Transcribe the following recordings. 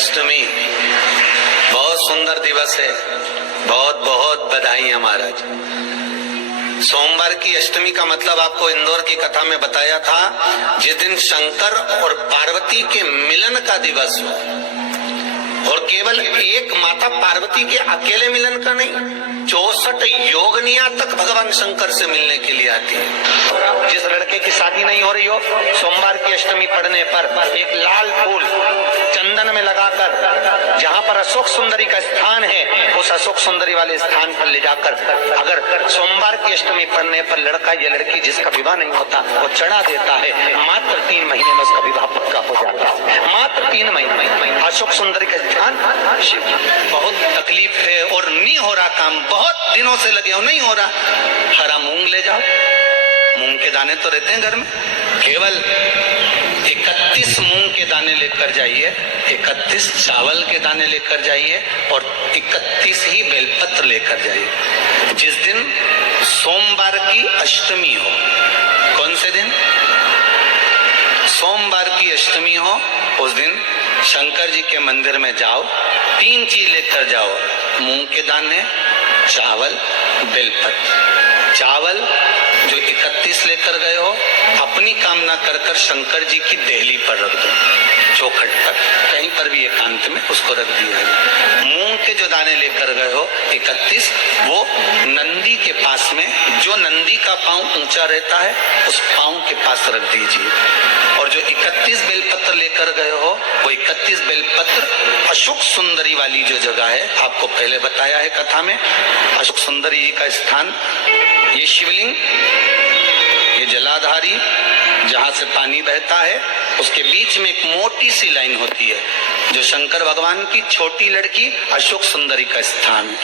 अष्टमी बहुत सुंदर दिवस है। बहुत बहुत बधाइयां महाराज। सोमवार की अष्टमी का मतलब आपको इंदौर की कथा में बताया था, जिस दिन शंकर और पार्वती के मिलन का दिवस हो, और केवल एक माता पार्वती के अकेले मिलन का नहीं, 64 योगनिया तक भगवान शंकर से मिलने के लिए आती है। जिस लड़के की शादी नहीं हो रही हो, सोमवार की अष्टमी पड़ने पर एक लाल फूल चंदन में लगाकर, जहाँ पर अशोक सुंदरी का स्थान है, उस अशोक सुंदरी वाले स्थान पर ले जाकर, अगर सोमवार की अष्टमी पड़ने पर लड़का या लड़की जिसका विवाह नहीं होता वो चढ़ा देता है, मात्र 3 महीने में उसका विवाह पक्का हो जाता है। मात्र 3 महीने। अशोक सुंदरी का स्थान शिव। बहुत तकलीफ है और नहीं हो रहा काम, बहुत दिनों से लगे हो, नहीं हो रहा, हरा मूंग ले जाओ। मूंग के दाने तो रहते हैं घर में, केवल 31 मूंग के दाने लेकर जाइए, 31 चावल के दाने लेकर जाइए और 31 ही बेलपत्र लेकर जाइए। जिस दिन सोमवार की अष्टमी हो, कौन से दिन? सोमवार की अष्टमी हो, उस दिन शंकर जी के मंदिर में जाओ, 3 चीज लेकर जाओ, मूंग के दाने, चावल, बेलपत्र। चावल जो 31 लेकर गए हो, अपनी कामना कर कर शंकर जी की देहली पर रख दो, चौखट पर, कहीं पर भी एकांत में उसको रख दिया है। मूंग के जो दाने लेकर गए हो 31, वो नंदी के पास में, जो नंदी का पांव ऊंचा रहता है उस पांव के पास रख दीजिए। और जो 31 बेलपत्र लेकर गए हो, वो 31 बेलपत्र अशोक सुंदरी वाली जो जगह है, आपको पहले बताया है कथा में, अशोक सुंदरी जी का स्थान, ये शिवलिंग, ये जलाधारी जहां से पानी बहता है, उसके बीच में एक मोटी सी लाइन होती है, जो शंकर भगवान की छोटी लड़की अशोक सुंदरी का स्थान।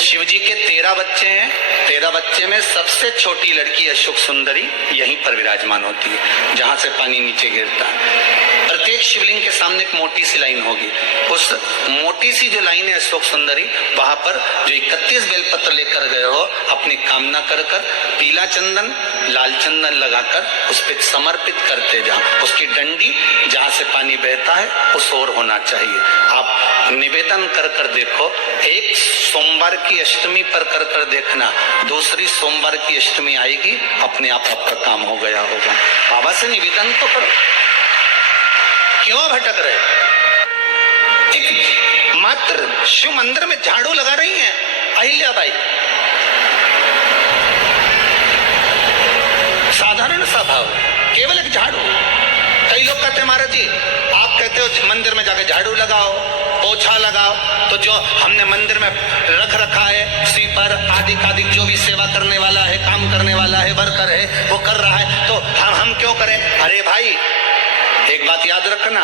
शिव जी के 13 बच्चे हैं, 13 बच्चे में सबसे छोटी लड़की अशोक सुंदरी यहीं पर विराजमान होती है, जहां से पानी नीचे गिरता है। प्रत्येक शिवलिंग के सामने एक मोटी सी लाइन होगी, उस मोटी सी जो लाइन है अशोक सुंदरी, वहां पर जो 31 बेलपत्र लेकर गए हो, अपनी कामना कर कर पीला चंदन, लाल चंदन लगाकर उस पर समर्पित करते जाओ। उसकी डंडी जहां से पानी बहता है उस ओर होना चाहिए। आप निवेदन कर कर देखो, एक सोमवार की अष्टमी पर कर कर देखना, दूसरी सोमवार की अष्टमी आएगी, अपने आप आपका काम हो गया होगा। बाबा से निवेदन तो करो, क्यों भटक रहे? एक मात्र शिव मंदिर में झाड़ू लगा रही हैं अहिल्याबाई, साधारण सा भाव, केवल एक झाड़ू। कई लोग कहते हैं महाराज जी, आप कहते हो मंदिर में जाकर झाड़ू लगाओ, पोछा लगाओ, तो जो हमने मंदिर में रख रखा है स्वीपर आदि आदि, जो भी सेवा करने वाला है, काम करने वाला है, वर्कर है, वो कर रहा है, तो हम क्यों करें? अरे भाई, एक बात याद रखना,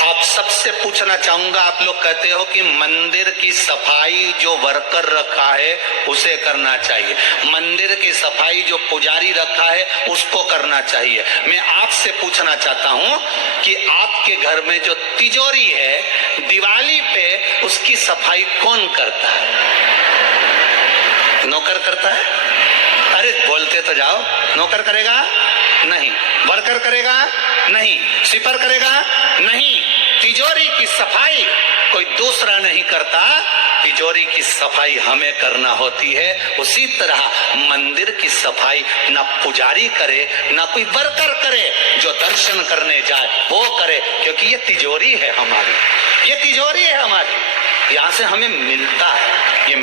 आप सबसे पूछना चाहूंगा, आप लोग कहते हो कि मंदिर की सफाई जो वर्कर रखा है उसे करना चाहिए, मंदिर की सफाई जो पुजारी रखा है उसको करना चाहिए। मैं आपसे पूछना चाहता हूं कि आपके घर में जो तिजोरी है, दिवाली पे उसकी सफाई कौन करता है? नौकर करता है? अरे बोलते तो जाओ। नौकर करेगा? नहीं। वर्कर करेगा? नहीं। स्वीपर करेगा? नहीं। तिजोरी की सफाई कोई दूसरा नहीं करता, तिजोरी की सफाई हमें करना होती है। उसी तरह मंदिर की सफाई ना पुजारी करे, ना कोई वर्कर करे, जो दर्शन करने जाए वो करे, क्योंकि ये तिजोरी है हमारी, ये तिजोरी है हमारी, यहाँ से हमें मिलता है। ये